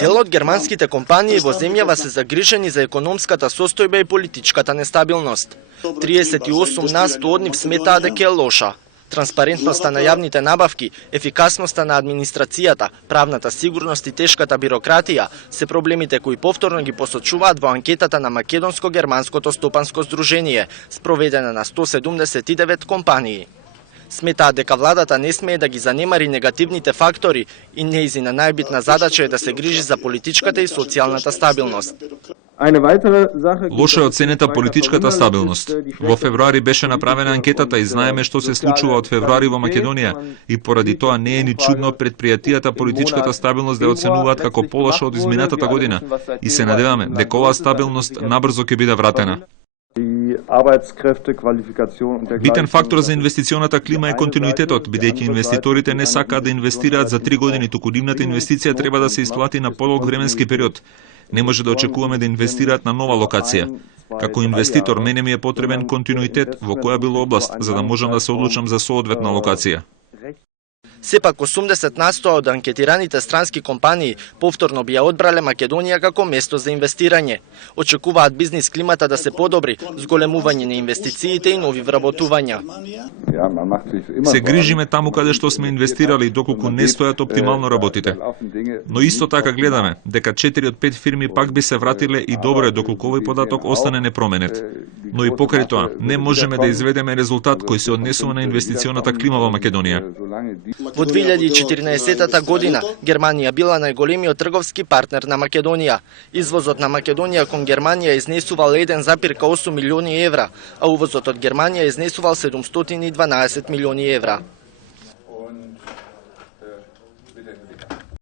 Дел од германските компании во земјава се загрижени за економската состојба и политичката нестабилност. 38% од нив сметаа дека е лоша. Транспарентноста на јавните набавки, ефикасноста на администрацијата, правната сигурност и тешката бирократија се проблемите кои повторно ги посочуваат во анкетата на Македонско-германското стопанско здружение, спроведена на 179 компании. Сметаат дека владата не смее да ги занемари негативните фактори и нејзина најбитна задача е да се грижи за политичката и социјалната стабилност. Лоша е оценета политичката стабилност. Во февруари беше направена анкетата и знаеме што се случува од февруари во Македонија и поради тоа не е ни чудно предпријатијата политичката стабилност да оценуваат како полоша од изминатата година и се надеваме дека оваа стабилност набрзо ќе биде вратена. Битен фактор за инвестиционата клима е континуитетот, бидејќи инвеститорите не сакаат да инвестираат за 3 години, туку нивната инвестиција треба да се исплати на подолг временски период. Не може да очекуваме да инвестираат на нова локација. Како инвеститор, мене ми е потребен континуитет во која било област, за да можам да се одлучам за соодветна локација. Сепак 80% од анкетираните странски компании повторно би ја одбрале Македонија како место за инвестирање. Очекуваат бизнис климата да се подобри, зголемување на инвестициите и нови вработувања. Се грижиме таму каде што сме инвестирали доколку не стојат оптимално работите. Но исто така гледаме дека 4 од 5 фирми пак би се вратиле и добро е доколку овој податок остане непроменет. Но и покрај тоа не можеме да изведеме резултат кој се однесува на инвестиционата клима во Македонија. Во 2014 година Германија била најголемиот трговски партнер на Македонија. Извозот на Македонија кон Германија изнесувал 1,8 милиони евра, а увозот од Германија изнесувал 712 милиони евра.